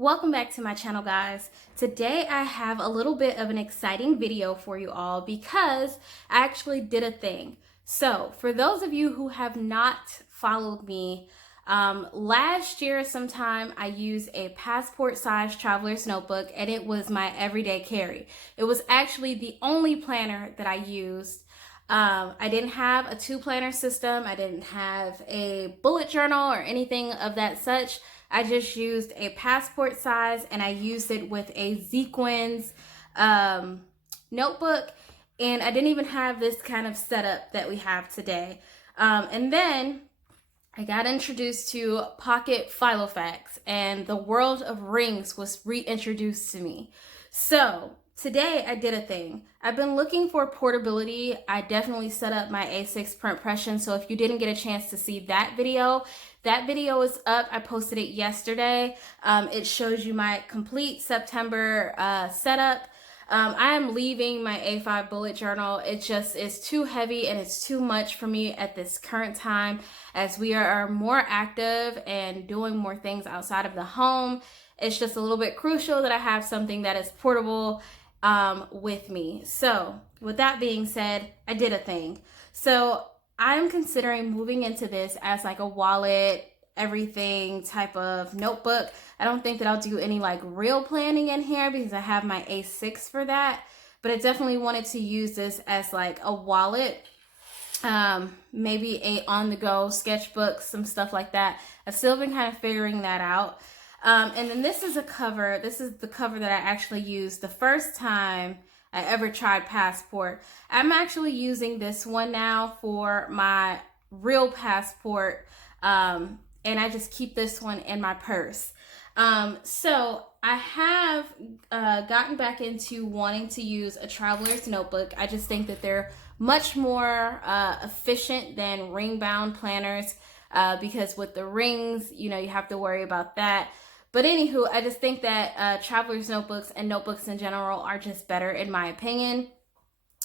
Welcome back to my channel, guys. Today I have a little bit of an exciting video for you all because I actually did a thing. So for those of you who have not followed me, last year sometime I used a passport size traveler's notebook and it was my everyday carry. It was actually the only planner that I used. I didn't have a two planner system. I didn't have a bullet journal or anything of that such. I just used a passport size and I used it with a sequins notebook, and I didn't even have this kind of setup that we have today. And then I got introduced to pocket Filofax and the world of rings was reintroduced to me. So today I did a thing. I've been looking for portability. I definitely set up my A6 print pression. So if you didn't get a chance to see that video is up. I posted it yesterday. It shows you my complete September setup. I am leaving my A5 bullet journal. It just is too heavy and it's too much for me at this current time as we are more active and doing more things outside of the home. It's just a little bit crucial that I have something that is portable with me. So with that being said, I did a thing. So I'm considering moving into this as like a wallet, everything type of notebook. I don't think that I'll do any like real planning in here because I have my A6 for that, but I definitely wanted to use this as like a wallet, maybe a on-the-go sketchbook, some stuff like that. I've still been kind of figuring that out. And then this is a cover. This is the cover that I actually used the first time I ever tried Passport. I'm actually using this one now for my real passport, and I just keep this one in my purse. So I have gotten back into wanting to use a traveler's notebook. I just think that they're much more efficient than ring-bound planners because with the rings, you know, you have to worry about that. But anywho, I just think that traveler's notebooks and notebooks in general are just better in my opinion.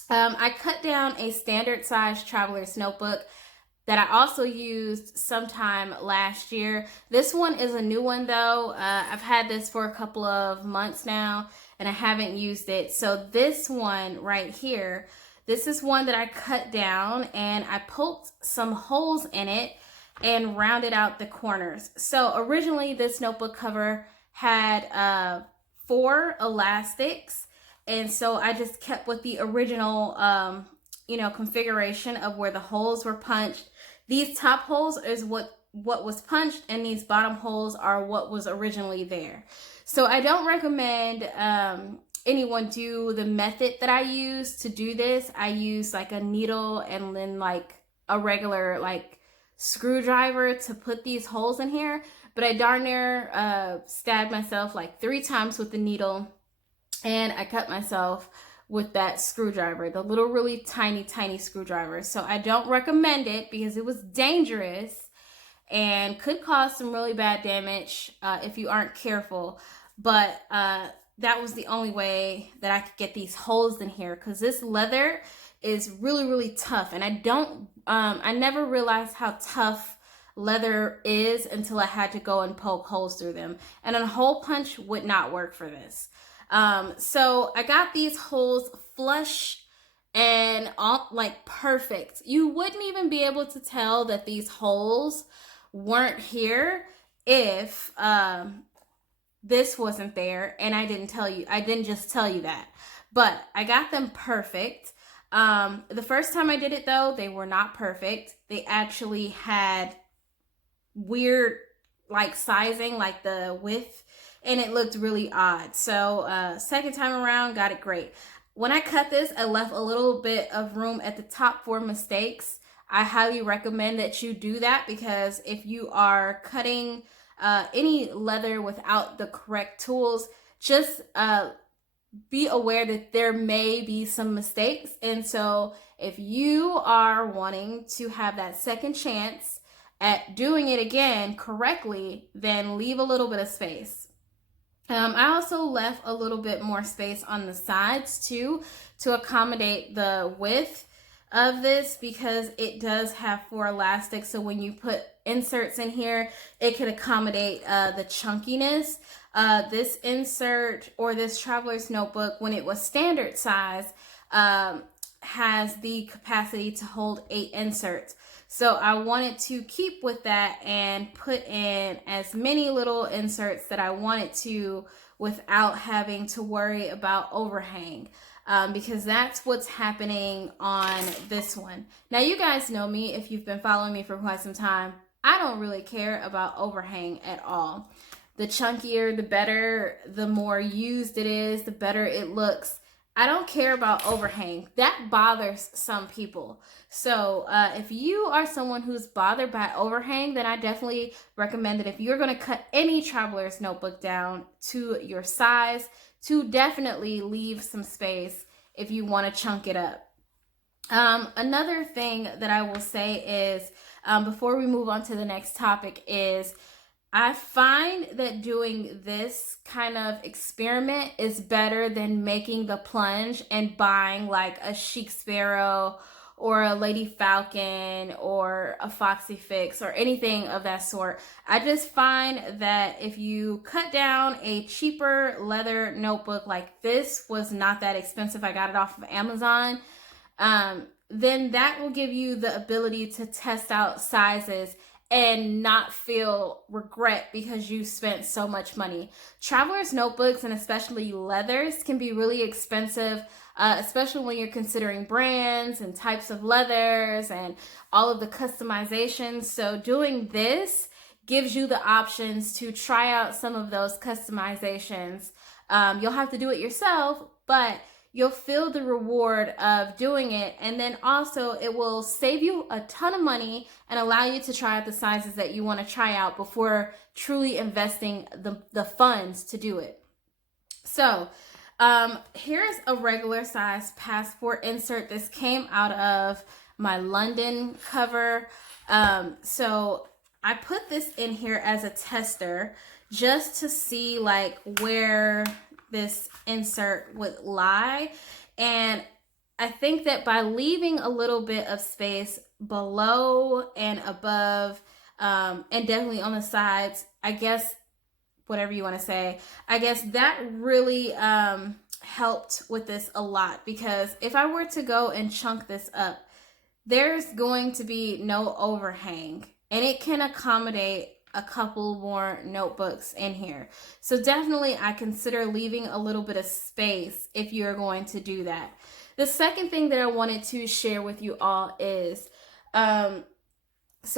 I cut down a standard size traveler's notebook that I also used sometime last year. This one is a new one though. I've had this for a couple of months now and I haven't used it. So this one right here, this is one that I cut down and I poked some holes in it and rounded out the corners. So originally this notebook cover had 4 elastics, and so I just kept with the original configuration of where the holes were punched. These top holes is what was punched, and these bottom holes are what was originally there. So I don't recommend anyone do the method that I use to do this. I use like a needle and then like a regular like screwdriver to put these holes in here, but I darn near stabbed myself like 3 times with the needle, and I cut myself with that screwdriver, the little really tiny screwdriver. So I don't recommend it because it was dangerous and could cause some really bad damage if you aren't careful. But that was the only way that I could get these holes in here because this leather is really tough, and I never realized how tough leather is until I had to go and poke holes through them, and a hole punch would not work for this. So I got these holes flush and all like perfect. You wouldn't even be able to tell that these holes weren't here if this wasn't there and I didn't just tell you that. But I got them perfect. The first time I did it though, they were not perfect. They actually had weird like sizing, like the width, and it looked really odd. So second time around, got it great. When I cut this, I left a little bit of room at the top for mistakes. I highly recommend that you do that because if you are cutting any leather without the correct tools, just be aware that there may be some mistakes. And so if you are wanting to have that second chance at doing it again correctly, then leave a little bit of space. I also left a little bit more space on the sides too to accommodate the width of this because it does have 4 elastics. So when you put inserts in here, it could accommodate the chunkiness. This insert or this traveler's notebook, when it was standard size, has the capacity to hold 8 inserts. So I wanted to keep with that and put in as many little inserts that I wanted to without having to worry about overhang. Because that's what's happening on this one. Now, you guys know me if you've been following me for quite some time. I don't really care about overhang at all. The chunkier, the better. The more used it is, the better it looks. I don't care about overhang. That bothers some people. So if you are someone who's bothered by overhang, then I definitely recommend that if you're going to cut any traveler's notebook down to your size, to definitely leave some space if you want to chunk it up. Another thing that I will say is, before we move on to the next topic, is I find that doing this kind of experiment is better than making the plunge and buying like a Chic Sparrow or a Lady Falcon or a Foxy Fix or anything of that sort. I just find that if you cut down a cheaper leather notebook, like this was not that expensive, I got it off of Amazon, then that will give you the ability to test out sizes and not feel regret because you spent so much money. Traveler's notebooks, and especially leathers, can be really expensive, especially when you're considering brands and types of leathers and all of the customizations. So doing this gives you the options to try out some of those customizations. You'll have to do it yourself, but you'll feel the reward of doing it, and then also it will save you a ton of money and allow you to try out the sizes that you want to try out before truly investing the funds to do it. So here's a regular size passport insert. This came out of my London cover. So I put this in here as a tester just to see like where this insert would lie, and I think that by leaving a little bit of space below and above, and definitely on the sides, I guess, whatever you want to say, I guess that really helped with this a lot, because if I were to go and chunk this up, there's going to be no overhang, and it can accommodate a couple more notebooks in here. So definitely I consider leaving a little bit of space if you're going to do that. The second thing that I wanted to share with you all is, so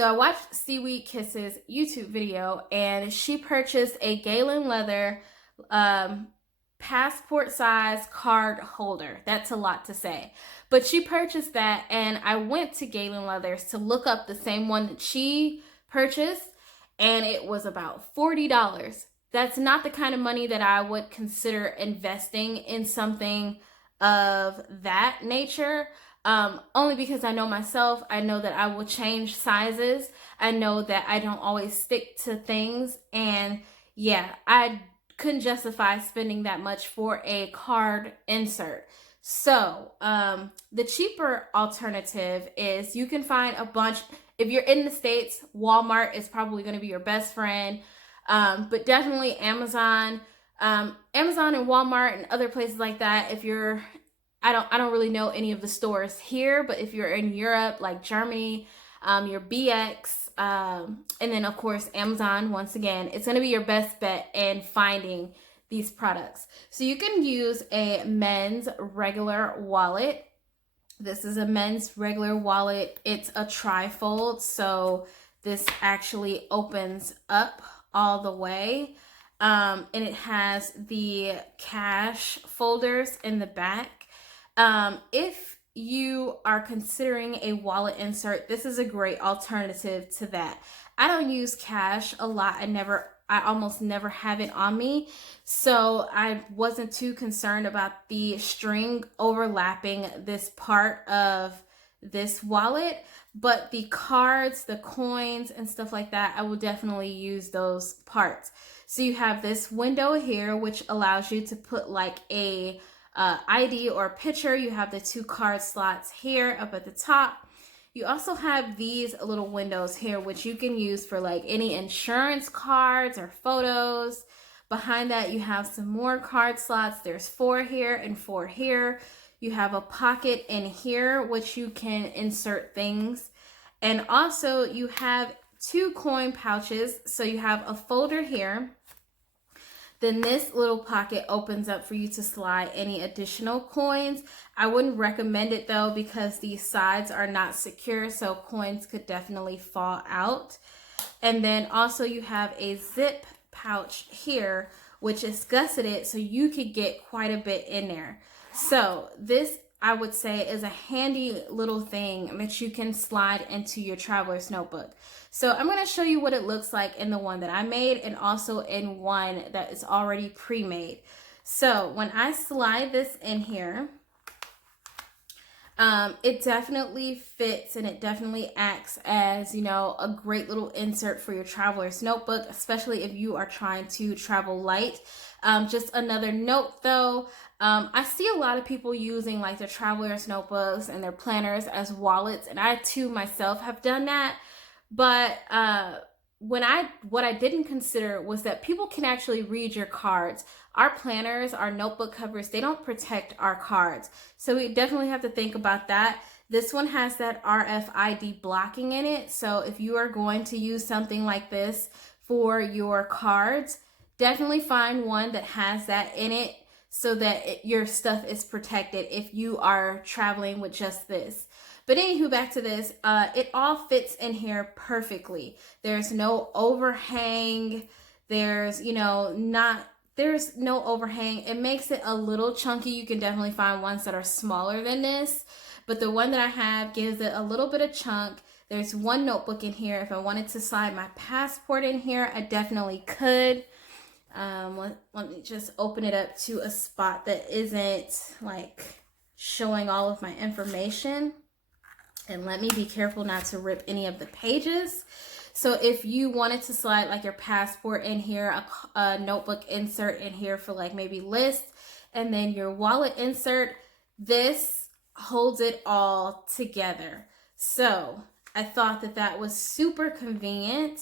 I watched Seaweed Kiss's YouTube video, and she purchased a Galen leather passport size card holder. That's a lot to say, but she purchased that, and I went to Galen Leathers to look up the same one that she purchased, and it was about $40. That's not the kind of money that I would consider investing in something of that nature. Only because I know myself. I know that I will change sizes. I know that I don't always stick to things. And yeah, I couldn't justify spending that much for a card insert. So the cheaper alternative is you can find a bunch. If you're in the States, Walmart is probably going to be your best friend. But definitely Amazon and Walmart and other places like that. If you're, I don't really know any of the stores here, but if you're in Europe, like Germany, your BX, and then of course Amazon, once again, it's going to be your best bet in finding these products. So you can use a men's regular wallet. This is a men's regular wallet. It's a trifold, so this actually opens up all the way, and it has the cash folders in the back. If you are considering a wallet insert, this is a great alternative to that. I don't use cash a lot. I almost never have it on me, so I wasn't too concerned about the string overlapping this part of this wallet, but the cards, the coins, and stuff like that, I will definitely use those parts. So you have this window here, which allows you to put like a ID or picture. You have the 2 card slots here up at the top. You also have these little windows here, which you can use for like any insurance cards or photos. Behind that, you have some more card slots. There's 4 here and 4 here. You have a pocket in here, which you can insert things. And also you have 2 coin pouches. So you have a folder here. Then this little pocket opens up for you to slide any additional coins. I wouldn't recommend it though, because these sides are not secure, so coins could definitely fall out. And then also you have a zip pouch here, which is gusseted, so you could get quite a bit in there. So this, I would say, is a handy little thing that you can slide into your traveler's notebook. So I'm going to show you what it looks like in the one that I made, and also in one that is already pre-made. So when I slide this in here, it definitely fits, and it definitely acts as, you know, a great little insert for your traveler's notebook, especially if you are trying to travel light. Just another note though, I see a lot of people using like their traveler's notebooks and their planners as wallets, and I too myself have done that. But what I didn't consider was that people can actually read your cards. Our planners, our notebook covers, they don't protect our cards. So we definitely have to think about that. This one has that RFID blocking in it. So if you are going to use something like this for your cards, definitely find one that has that in it, so that your stuff is protected if you are traveling with just this. But anywho, back to this, it all fits in here perfectly. There's no overhang. There's no overhang. It makes it a little chunky. You can definitely find ones that are smaller than this, but the one that I have gives it a little bit of chunk. There's 1 notebook in here. If I wanted to slide my passport in here, I definitely could. Let me just open it up to a spot that isn't like showing all of my information. And let me be careful not to rip any of the pages. So if you wanted to slide like your passport in here, a notebook insert in here for like maybe lists, and then your wallet insert, this holds it all together. So I thought that that was super convenient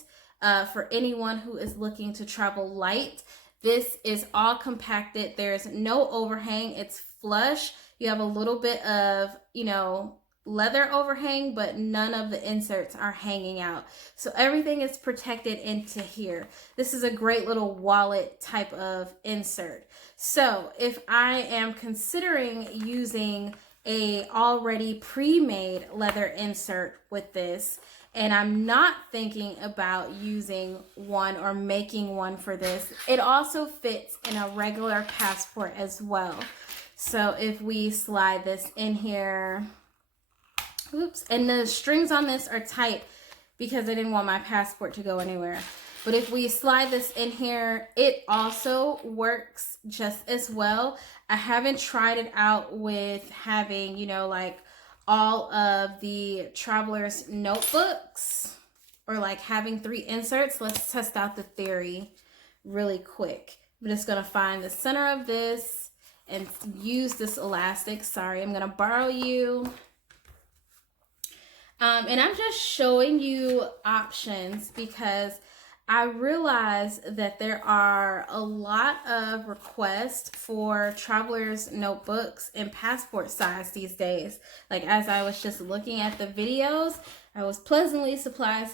for anyone who is looking to travel light. This is all compacted. There's no overhang. It's flush. You have a little bit of, leather overhang, but none of the inserts are hanging out. So everything is protected into here. This is a great little wallet type of insert. So if I am considering using a already pre-made leather insert with this, and I'm not thinking about using one or making one for this, it also fits in a regular passport as well. So if we slide this in here, oops, and the strings on this are tight because I didn't want my passport to go anywhere. But if we slide this in here, it also works just as well. I haven't tried it out with having, like all of the traveler's notebooks, or like having 3 inserts. Let's test out the theory really quick. I'm just gonna find the center of this and use this elastic. Sorry, I'm gonna borrow you. And I'm just showing you options because I realize that there are a lot of requests for traveler's notebooks in passport size these days. Like, as I was just looking at the videos, I was pleasantly surprised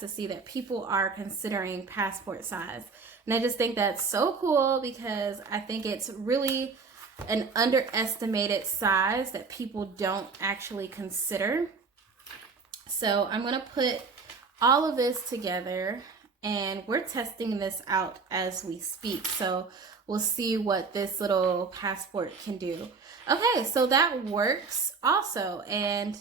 to see that people are considering passport size. And I just think that's so cool because I think it's really an underestimated size that people don't actually consider. So I'm going to put all of this together, and we're testing this out as we speak. So we'll see what this little passport can do. Okay, so that works also. And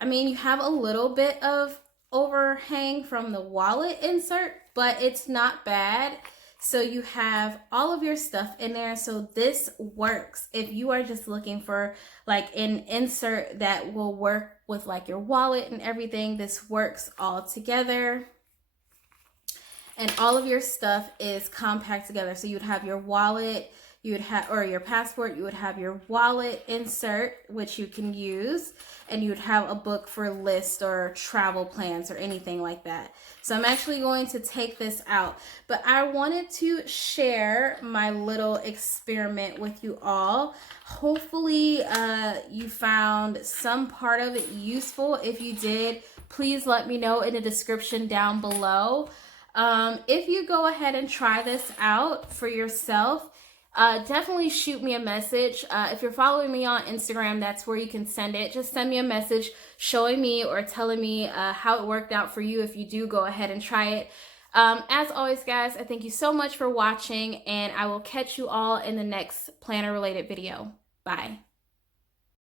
I mean, you have a little bit of overhang from the wallet insert, but it's not bad. So you have all of your stuff in there. So this works if you are just looking for like an insert that will work with like your wallet and everything. This works all together. And all of your stuff is compact together. So you'd have your wallet, you would have, or your passport, you would have your wallet insert, which you can use, and you would have a book for lists or travel plans or anything like that. So I'm actually going to take this out, but I wanted to share my little experiment with you all. Hopefully you found some part of it useful. If you did, please let me know in the description down below. If you go ahead and try this out for yourself, definitely shoot me a message. If you're following me on Instagram, that's where you can send it. Just send me a message showing me or telling me how it worked out for you if you do go ahead and try it. As always, guys, I thank you so much for watching, and I will catch you all in the next planner related video. Bye.